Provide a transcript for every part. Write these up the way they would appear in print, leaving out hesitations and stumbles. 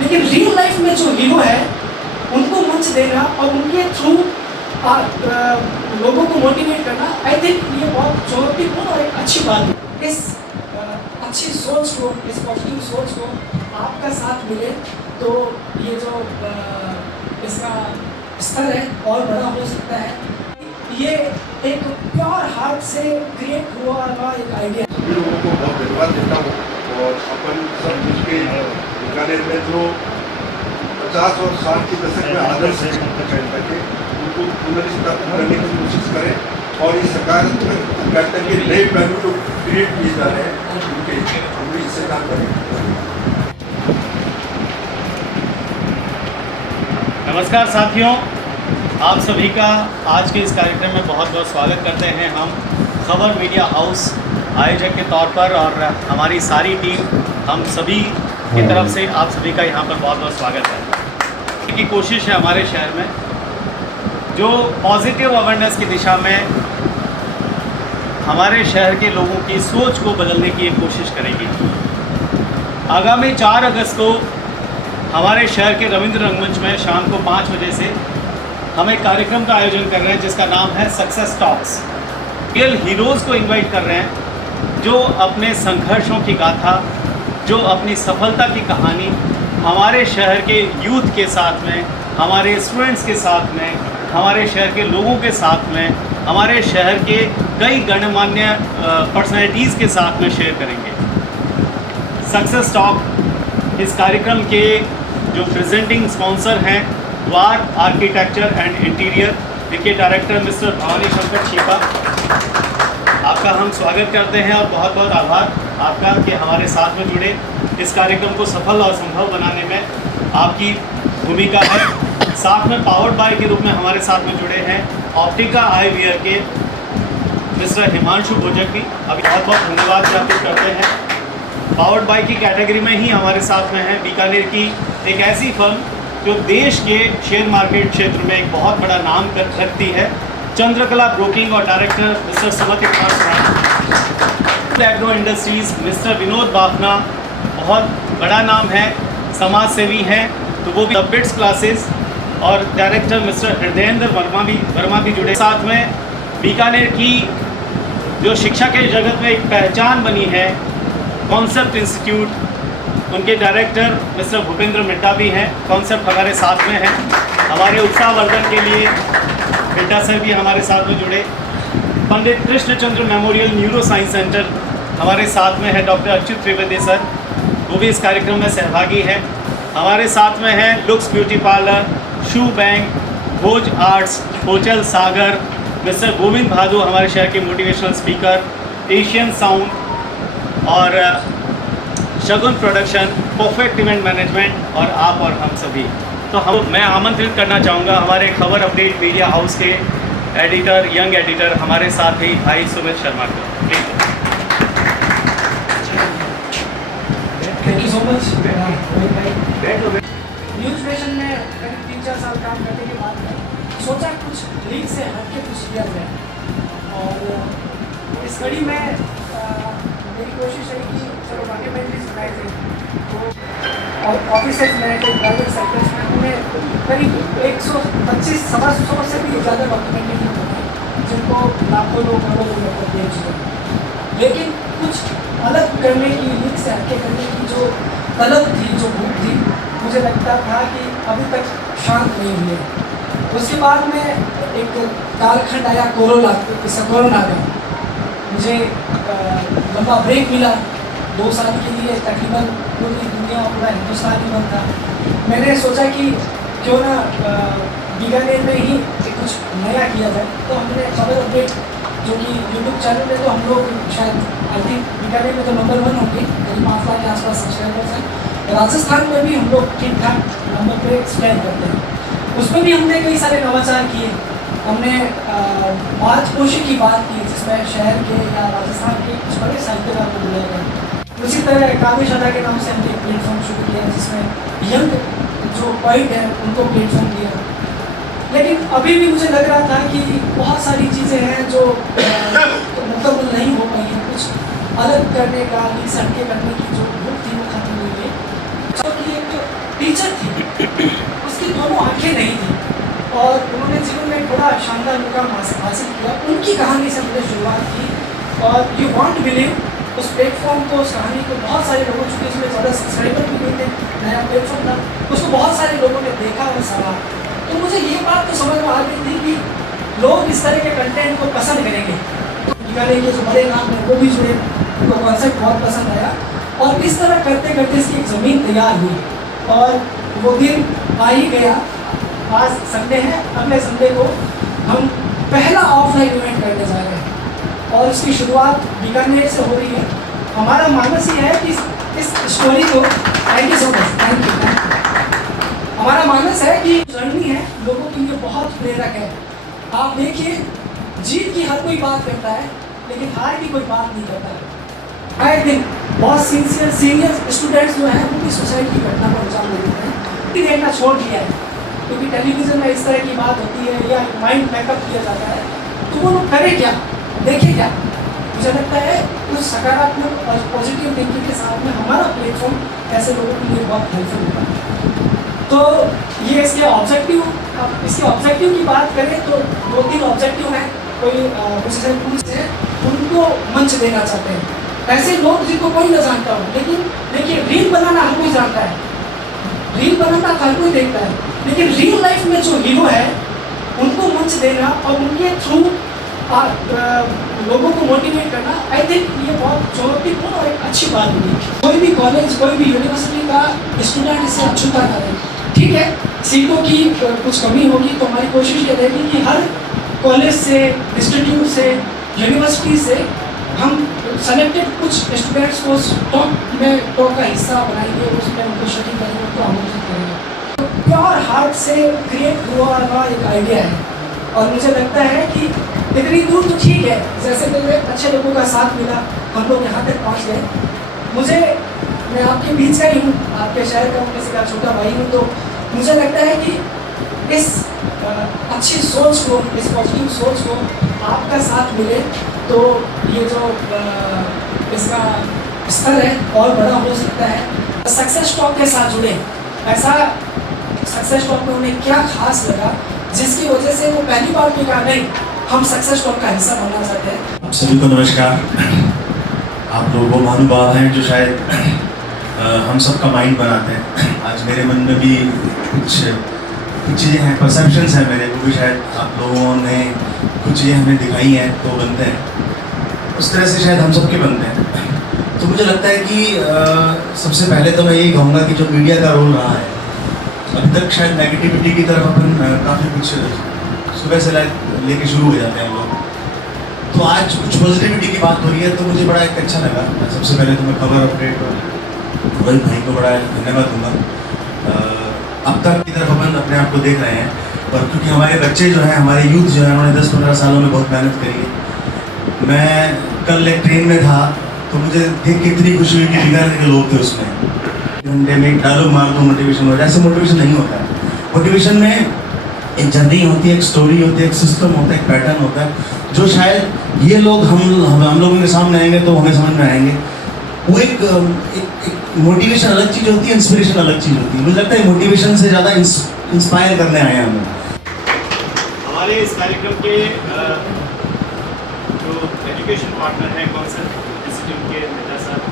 लेकिन real life में जो हीरो है उनको मंच देना और उनके थ्रू लोगों को मोटिवेट करना, आई थिंक ये बहुत चुनौतीपूर्ण और एक अच्छी बात है। इस अच्छी सोच को, इस पॉजिटिव सोच को आपका साथ मिले तो ये जो इसका स्तर है और बड़ा हो सकता है। ये एक प्योर हार्ट से क्रिएट हुआ एक आइडिया। सभी लोगों को बहुत धन्यवाद देता हूँ और अपन सब मिलके बीकानेर में जो 50 और 60 के दशक में आदर्श है उनको पुनर्स्थापित करने की कोशिश करें और इस सकारात्मक कार्यक्रम के नए पहलू जो क्रिएट किए जा रहे हैं उनके हम भी हिस्सेदार करें। नमस्कार साथियों, आप सभी का आज के इस कार्यक्रम में बहुत बहुत स्वागत करते हैं हम खबर मीडिया हाउस आयोजक के तौर पर, और हमारी सारी टीम हम सभी की तरफ से आप सभी का यहाँ पर बहुत बहुत स्वागत है। की कोशिश है हमारे शहर में जो पॉजिटिव अवेयरनेस की दिशा में हमारे शहर के लोगों की सोच को बदलने की एक कोशिश करेगी। आगामी 4 अगस्त को हमारे शहर के रविंद्र रंगमंच में शाम को 5 बजे से हम एक कार्यक्रम का आयोजन कर रहे हैं जिसका नाम है सक्सेस टॉक्स। रियल हीरोज़ को इनवाइट कर रहे हैं जो अपने संघर्षों की गाथा, जो अपनी सफलता की कहानी हमारे शहर के यूथ के साथ में, हमारे स्टूडेंट्स के साथ में, हमारे शहर के लोगों के साथ में, हमारे शहर के कई गणमान्य पर्सनैलिटीज़ के साथ में शेयर करेंगे। सक्सेस टॉक इस कार्यक्रम के जो प्रेजेंटिंग स्पॉन्सर हैं द्वार आर्किटेक्चर एंड इंटीरियर, इनके डायरेक्टर मिस्टर भवानी शंकर छीपा, आपका हम स्वागत करते हैं और बहुत बहुत आभार आपका कि हमारे साथ में जुड़े। इस कार्यक्रम को सफल और संभव बनाने में आपकी भूमिका है। साथ में पावर्ड बाय के रूप में हमारे साथ में जुड़े हैं ऑप्टिका आई वियर के मिस्टर हिमांशु भोजक भी, अभी बहुत बहुत धन्यवाद ज्ञापित करते हैं। पावर्ड बाय की कैटेगरी में ही हमारे साथ में है बीकानेर की एक ऐसी फर्म जो देश के शेयर मार्केट क्षेत्र में एक बहुत बड़ा नाम रखती है, चंद्रकला ब्रोकिंग, और director mister Sumati Kumar. Agro industries mister Vinod Bafna, बहुत बड़ा नाम है, समाज सेवी हैं, तो वो भी बिट्स क्लासेस, और डायरेक्टर मिस्टर हृदयेंद्र वर्मा भी जुड़े। साथ में बीकानेर की जो शिक्षा के जगत में एक पहचान बनी है कॉन्सेप्ट इंस्टीट्यूट, उनके डायरेक्टर मिस्टर भूपेंद्र मिड्डा भी हैं। कॉन्सेप्ट हमारे साथ में हैं। हमारे उत्साहवर्धन के लिए मिड्डा सर भी हमारे साथ में जुड़े। Pandit Krishnachandra memorial neuroscience centre हमारे साथ में है डॉक्टर अच्युत त्रिवेदी सर, वो भी इस कार्यक्रम में सहभागी हैं। हमारे साथ में है लुक्स ब्यूटी पार्लर, शू बैंक, भोज आर्ट्स, होटल सागर, मिस्टर गोविंद भादु हमारे शहर के मोटिवेशनल स्पीकर, एशियन साउंड और शगुन प्रोडक्शन, परफेक्ट इवेंट मैनेजमेंट, और आप और हम सभी। तो मैं आमंत्रित करना चाहूँगा हमारे खबर अपडेट मीडिया हाउस के एडिटर, यंग एडिटर, हमारे साथ ही भाई सुमित शर्मा को। Thank you so much news nation में करीब 3-4 साल काम करने के बाद में सोचा कुछ लीग से हट के कुछ किया जाए, और इस कड़ी में मेरी कोशिश है कि चलो डॉक्यूमेंट्रीज बनाए थे तो और ऑफिसेज में प्राइवेट सेक्टर्स में उन्हें करीब 125 से भी ज़्यादा डॉक्यूमेंट्री बनाई जिनको लाखों लोग करोड़ों लोग देख चुके हैं। लेकिन कुछ अलग करने की, लीग से हटके करने की जो तलब थी, जो भूख थी, मुझे लगता था कि अभी तक शांत नहीं हुई है। उसके बाद में एक कालखंड आया कोरोना का, मुझे लंबा ब्रेक मिला 2 साल के लिए। तकरीबन पूरी दुनिया, पूरा हिंदुस्तान ही बंद था। मैंने सोचा कि क्यों ना बीकानेर में ही कुछ नया किया जाए, तो हमने खबर अपडेट जो कि यूट्यूब चैनल में, तो हम लोग शायद आई थिंक बीकानेर में तो नंबर 1 होंगे, करीब 5 लाख के आसपास सब्सक्राइबर्स हैं। राजस्थान में भी हम लोग ठीक ठाक नंबर पे स्टैंड करते हैं। उसमें भी हमने कई सारे नवाचार किए। हमने पाँचपोशी की बात की जिसमें शहर के या राजस्थान के कुछ बड़े साहित्यकार को बुलाया गया। उसी तरह काव्य शाला के नाम से हमने एक प्लेटफॉर्म शुरू किया जिसमें यंग जो पॉइंट है उनको प्लेटफॉर्म दिया। लेकिन अभी भी मुझे लग रहा था कि बहुत सारी चीज़ें हैं जो मुकम्मल नहीं हो पाई हैं। कुछ अलग करने का, लीग से हटके करने की जो भूख थी वो खत्म नहीं हुई है। कि एक टीचर थी, उसकी दोनों आंखें नहीं थी और उन्होंने जीवन में बड़ा शानदार मुकाम हासिल किया। उनकी कहानी से हमने शुरुआत की और यू वॉन्ट बिलीव उस प्लेटफॉर्म को, उस कहानी को बहुत सारे लोगों, चूँकि इसमें ज़्यादा सब्सक्राइबर भी नहीं थे, नया प्लेटफॉर्म था, उसको बहुत सारे लोगों ने देखा और सराहा। तो मुझे ये बात तो समझ में आ गई थी कि लोग इस तरह के कंटेंट को पसंद करेंगे। बीकानेर के जो बड़े नाम हैं वो भी जुड़े, उनको कॉन्सेप्ट बहुत पसंद आया और इस तरह करते करते इसकी एक ज़मीन तैयार हुई और वो दिन आ ही गया। आज संडे है, अगले संडे को हम पहला ऑफलाइन इवेंट करने जा रहे हैं और इसकी शुरुआत बीकानेर से हो रही है। हमारा मानस ये है कि इस स्टोरी को, thank you so much, thank you. हमारा मानस है कि जर्नी है लोगों के लिए बहुत प्रेरक है। आप देखिए, जीत की हर कोई बात करता है लेकिन हार की कोई बात नहीं करता है। आए दिन बहुत सीनियर स्टूडेंट्स जो हैं वो भी सुसाइड की घटना को अंजाम दे देते हैं। देखना छोड़ दिया है क्योंकि टेलीविज़न में इस तरह की बात होती है या माइंड बैकअप किया जाता है, तो वो लोग करें क्या, देखें क्या। मुझे लगता है कुछ सकारात्मक और पॉजिटिव थिंकिंग के साथ में हमारा प्लेटफॉर्म ऐसे लोगों के लिए बहुत हेल्पफुल होगा। तो ये इसके ऑब्जेक्टिव की बात करें तो 2-3 ऑब्जेक्टिव हैं। कोई विशेषज्ञ हैं उनको मंच देना चाहते हैं, ऐसे लोग जिनको कोई ना जानता हो। लेकिन देखिए, रील बनाना हर कोई जानता है, रील बनाना हर कोई देखता है, लेकिन रियल लाइफ में जो हीरो है उनको मंच देना और उनके थ्रू लोगों को मोटिवेट करना, आई थिंक ये बहुत चुनौतीपूर्ण और एक अच्छी बात होगी। कोई भी कॉलेज, कोई भी यूनिवर्सिटी का स्टूडेंट इससे अछूता करे। ठीक है, सीटों की कुछ कमी होगी तो हमारी कोशिश ये रहेगी कि हर कॉलेज से, इंस्टीट्यूट से, यूनिवर्सिटी से हम सेलेक्टेड कुछ स्टूडेंट्स को टॉक का हिस्सा बनाएंगे, उसमें उनको शरीक करेंगे, उनको आमंत्रित करेंगे। प्योर हार्ट से क्रिएट हुआ एक आइडिया है और मुझे लगता है कि इतनी दूर तो ठीक है, जैसे मेरे अच्छे लोगों का साथ मिला हम लोग यहाँ तक पहुँच गए। मैं आपके बीच का ही हूँ, आपके शहर का हूँ, किसी का छोटा भाई हूँ, तो मुझे लगता है कि इस अच्छी सोच को, इस पॉजिटिव सोच को आपका साथ मिले तो ये जो इसका स्तर है और बड़ा हो सकता है। सक्सेस टॉक के साथ जुड़े, ऐसा सक्सेस टॉक में उन्हें क्या खास लगा जिसकी वजह से वो पहली बार भी कहा नहीं हम सक्सेस टॉक का हिस्सा बनना चाहते हैं। आप सभी को नमस्कार। आप लोग वो महानुभाव हैं जो शायद हम सब का माइंड बनाते हैं। आज मेरे मन में भी कुछ चीज़ें हैं, परसेप्शंस हैं मेरे, वो भी शायद आप लोगों ने कुछ चीज़ें हमें दिखाई हैं तो बनते हैं, उस तरह से शायद हम सब के बनते हैं। तो मुझे लगता है कि सबसे पहले तो मैं यही कहूँगा कि जो मीडिया का रोल रहा है अभी तक, शायद नेगेटिविटी की तरफ अपन काफ़ी कुछ सुबह से लेके शुरू हो जाते हैं लोग। तो आज कुछ पॉजिटिविटी की बात हो रही है तो मुझे बड़ा एक अच्छा लगा। सबसे पहले तो मैं खबर अपडेट और रोहित भाई को बड़ा धन्यवाद दूंगा। अब तक की तरफ अपन अपने आप को देख रहे हैं और क्योंकि हमारे बच्चे जो हैं, हमारे यूथ जो है, उन्होंने 10-15 सालों में बहुत मेहनत करी है। मैं कल एक ट्रेन में था तो मुझे देख के इतनी खुशी हुई कि बिगाड़ने के लोग थे उसमें। घंटे में एक डायलॉग मार दो मोटिवेशन हो जाए, ऐसे मोटिवेशन नहीं होता है। मोटिवेशन में एक जर्नी होती है, एक स्टोरी होती है, एक सिस्टम होता है, एक पैटर्न होता है जो शायद ये लोग हम लोगों के सामने आएंगे तो हमें समझ में आएंगे। वो एक मोटिवेशन अलग चीज़ होती है, इंस्पिरेशन अलग चीज़ होती है। मुझे लगता है मोटिवेशन से ज़्यादा इंस्पायर करने आए हैं हम। हमारे इस कार्यक्रम के जो एजुकेशन पार्टनर हैं कॉन्सेप्ट इंस्टीट्यूट के नेता साहब,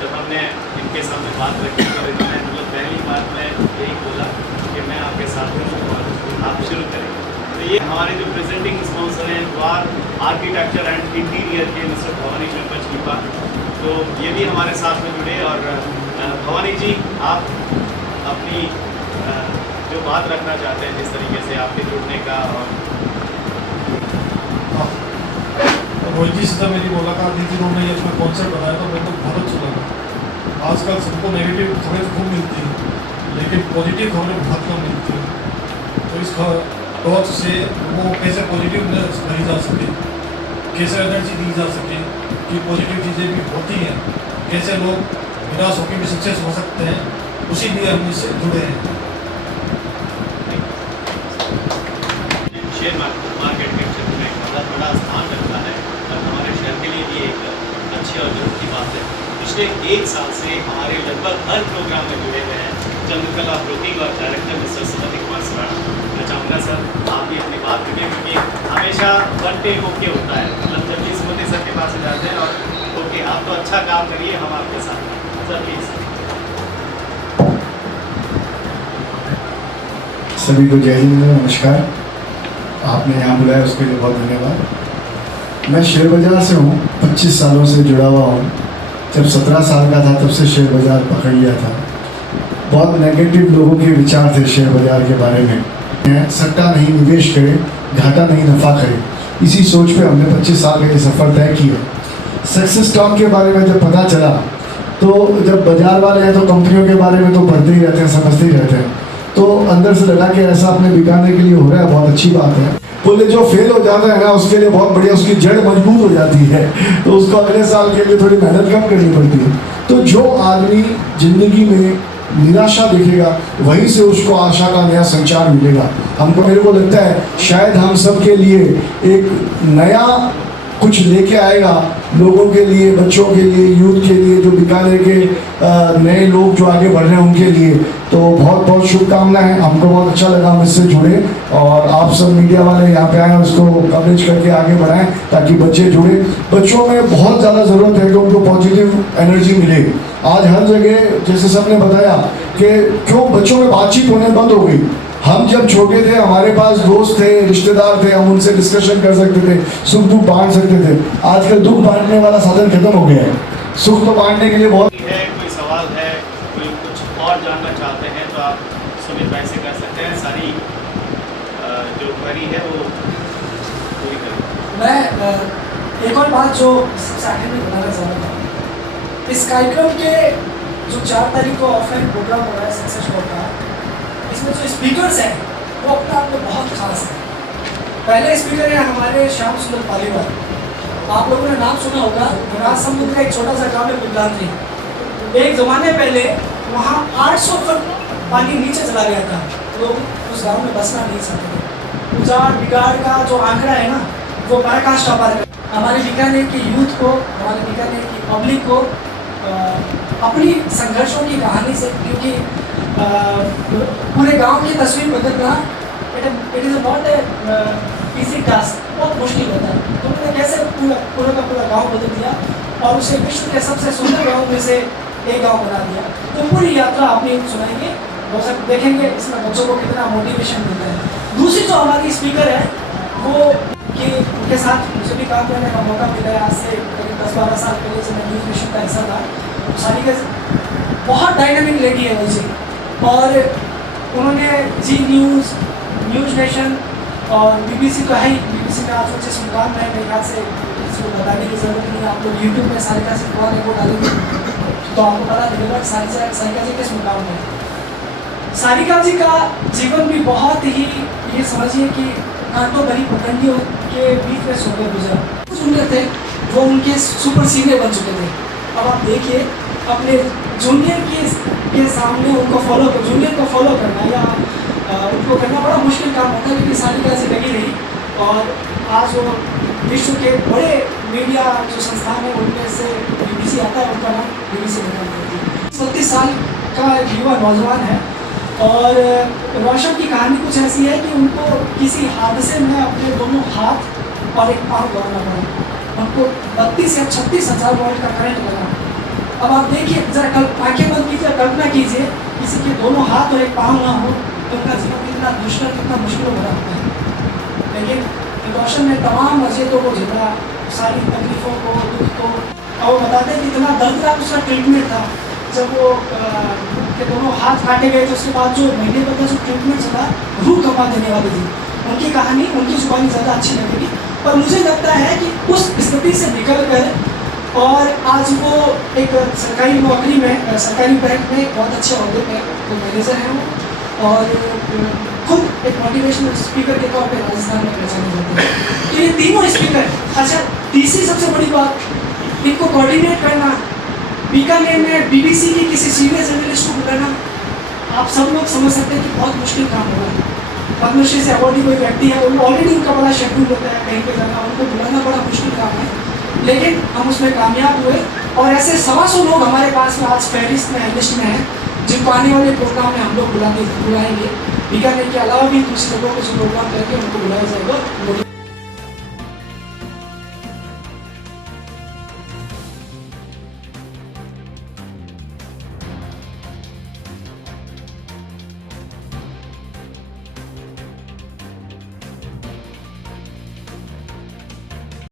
जब हमने इनके सामने बात रखी तो इन्होंने मतलब पहली बात में यही बोला कि मैं आपके साथ हूँ और आप शुरू करें। तो ये हमारे जो प्रेजेंटिंग स्पॉन्सर हैं द्वार आर्किटेक्चर एंड इंटीरियर के मिस्टर भवानी जी पंचकीपा, तो ये भी हमारे साथ में जुड़े। और भवानी जी, आप अपनी जो बात रखना चाहते हैं जिस तरीके से आपके जुड़ने का। और रोहित जी से मेरी मुलाकात थी, जिन्होंने ये अपना कॉन्सेप्ट बनाया था, मेरे को बहुत अच्छा लगा। आजकल सबको नेगेटिव खबरें खूब मिलती हैं लेकिन पॉजिटिव खबरें बहुत कम मिलती हैं। तो इस टॉक से वो कैसे पॉजिटिवनेस भरी जा सके, कैसे एनर्जी दी जा सके कि पॉजिटिव चीज़ें भी होती हैं, कैसे लोग निराश होकर भी सक्सेस हो सकते हैं, उसी लिए हम इससे जुड़े हैं। शेयर मार्केट के क्षेत्र में बहुत बड़ा स्थान रखता है और हमारे शहर के लिए भी एक अच्छी और जरूरी बात है। पिछले 1 साल से हमारे लगभग हर प्रोग्राम में जुड़े हुए हैं चंद्रकला ब्रोकिंग और डायरेक्टर मिस्टर सुमति कुमार सराणा। मैं चाहूँगा सर आप भी अपनी बात करिए, क्योंकि हमेशा वन टेक ओके होता है, मतलब जब भी सुमति सर के पास जाते हैं और ओके आप तो अच्छा काम करिए, हम आपके साथ हैं सर, प्लीज़। सभी को जय हिंद, नमस्कार। आपने यहाँ बुलाया उसके लिए बहुत धन्यवाद। मैं शेयर बाज़ार से हूँ, 25 सालों से जुड़ा हुआ हूँ। जब 17 साल का था तब से शेयर बाज़ार पकड़ लिया था। बहुत नेगेटिव लोगों के विचार थे शेयर बाज़ार के बारे में। सट्टा नहीं, निवेश करें, घाटा नहीं, नफ़ा करें। इसी सोच पे हमने 25 साल का ये सफ़र तय किया। सक्सेस स्टॉक के बारे में जब पता चला तो जब बाज़ार वाले हैं तो कंपनियों के बारे में तो पढ़ते ही रहते हैं, समझते ही रहते हैं, तो अंदर से लगा कि ऐसा अपने बिकाने के लिए हो रहा है, बहुत अच्छी बात है। बोले जो फेल हो जाता है ना उसके लिए बहुत बढ़िया, उसकी जड़ मजबूत हो जाती है, तो उसको अगले साल के लिए थोड़ी मेहनत कम करनी पड़ती है। तो जो आदमी जिंदगी में निराशा देखेगा वहीं से उसको आशा का नया संचार मिलेगा। मेरे को लगता है शायद हम सब के लिए एक नया कुछ लेके आएगा, लोगों के लिए, बच्चों के लिए, यूथ के लिए, जो बीकानेर के नए लोग जो आगे बढ़ रहे हैं उनके लिए। तो बहुत बहुत शुभकामनाएं। हमको बहुत अच्छा लगा हम इससे जुड़े, और आप सब मीडिया वाले यहाँ पे आए और इसको कवरेज करके आगे बढ़ाएं ताकि बच्चे जुड़े। बच्चों में बहुत ज़्यादा ज़रूरत है कि उनको पॉजिटिव एनर्जी मिले। आज हर जगह जैसे सबने बताया कि क्यों बच्चों में बातचीत होने बंद हो गई। हम जब छोटे थे हमारे पास दोस्त थे, रिश्तेदार थे, हम उनसे डिस्कशन कर सकते थे, सुख दुख बांट सकते थे। आजकल दुख बांटने वाला साधन खत्म हो गया है, सुख तो बांटने के लिए बहुत है। कोई सवाल है, कोई कुछ और जानना चाहते हैं तो आप सुमित भाई से कर सकते हैं, सारी जो क्वेरी है वो पूरी करें। मैं एक और बात जो सबसे आखिर में बताना चाह रहा था, इस कार्यक्रम के जो 4 तारीख को ऑफलाइन प्रोग्राम हो रहा है सक्सेस स्टॉक का, इसमें जो स्पीकर्स हैं वो अपने आप में बहुत खास है। पहले स्पीकर है हमारे श्याम सुंदर पालीवाल। आप लोगों ने नाम सुना होगा, राजसमंद का एक छोटा सा गाँव है पिपलांत्री। एक ज़माने पहले वहाँ 800 फुट पानी नीचे चला गया था, लोग उस गांव में बसना नहीं चाहते थे। उजाड़ बिगाड़ का जो आंकड़ा है ना वो पराकाष्ठा पार कर। हमारे बीकानेर के यूथ को, हमारे बीकानेर की पब्लिक को अपनी संघर्षों की कहानी से, क्योंकि पूरे गांव की तस्वीर बदलना it is not a easy task, बहुत मुश्किल होता है। तो उन्होंने कैसे पूरा का पूरा गांव बदल दिया और उसे विश्व के सबसे सुंदर गांव में से एक गांव बना दिया। तो पूरी यात्रा आपने सुनाएंगे, देखेंगे इसमें बच्चों को कितना मोटिवेशन मिलता है। दूसरी जो हमारी स्पीकर है वो कि उनके साथ मुझे भी काम करने का मौका मिला है। आज से करीब 10-12 साल पहले जब मैं न्यूज़ नेशन का हिस्सा था, सारिका बहुत डायनामिक लेडी है मुझे, और उन्होंने जी न्यूज़, न्यूज़ नेशन और BBC तो है ही, BBC में आज 25 मुकाम है। मेरे ख्याल से इसको बताने की ज़रूरत नहीं है। आप लोग यूट्यूब में सारिका से पुराने को डालेंगे तो आपको पता लगेगा सारिका जी किस मुकाम में। सारिका जी का जीवन भी बहुत ही, ये समझिए कि कांटों भरी पगडंडियों के बीच में सोकर गुजरा। कुछ जूनियर थे वो उनके सुपर सीनियर बन चुके थे। अब आप देखिए अपने जूनियर के सामने उनको जूनियर को फॉलो करना या उनको करना बड़ा मुश्किल काम होता है, क्योंकि सारिका जी लगी रही और आज वो विश्व के बड़े मीडिया जो संस्थान है उनमें से BBC आता है, उनका नाम BBC बना करती है। 36 साल का युवा नौजवान है और रोशन की कहानी कुछ ऐसी है कि उनको किसी हादसे में अपने दोनों हाथ और एक पाँव गंवाना पड़ा। उनको 32 या 36 हज़ार वोल्ट का करंट लगा। अब आप देखिए जरा आंखें बंद कीजिए, कल्पना कीजिए किसी के दोनों हाथ और एक पाँव ना हो तो उनका जीवन कितना मुश्किल हो रहा होता है। लेकिन रोशन ने तमाम अजियतों को झेला, सारी तकलीफ़ों को, दुख को, और वो बताते हैं कि इतना दर्दनाक उसका ट्रीटमेंट था। जब वो के दोनों हाथ काटे गए तो उसके बाद जो महीने भर का जो ट्रीटमेंट चला, रूह कंपा देने वाली थी। उनकी कहानी, उनकी जुबानी ज़्यादा अच्छी लगेगी, पर मुझे लगता है कि उस स्थिति से निकल कर और आज वो एक सरकारी नौकरी में, सरकारी बैंक में बहुत अच्छे अहदे पे तो मैनेजर हैं वो, और खुद एक मोटिवेशनल स्पीकर के तौर पे राजस्थान में पहचाने जाते हैं। तो ये तीनों स्पीकर, अच्छा तीसरी सबसे बड़ी बात, इनको कोऑर्डिनेट करना, बीकानेर में BBC की किसी सीनियर जर्नलिस्ट को बुलाना, आप सब लोग समझ सकते हैं कि बहुत मुश्किल काम होगा। पद्मश्री से अवॉर्डी कोई व्यक्ति है, ऑलरेडी उनका बड़ा शेड्यूल होता है, कहीं पे जाना, उनको बुलाना बड़ा मुश्किल काम है, लेकिन हम उसमें कामयाब हुए। और ऐसे 125 लोग हमारे पास में आज फेरिस्ट में लिस्ट में हैं जिनको आने वाले प्रोग्राम में हम लोग बुलाएंगे बीकानेर के अलावा भी दूसरी जगहों पे जो प्रोग्राम करके उनको बुलाया जाएगा।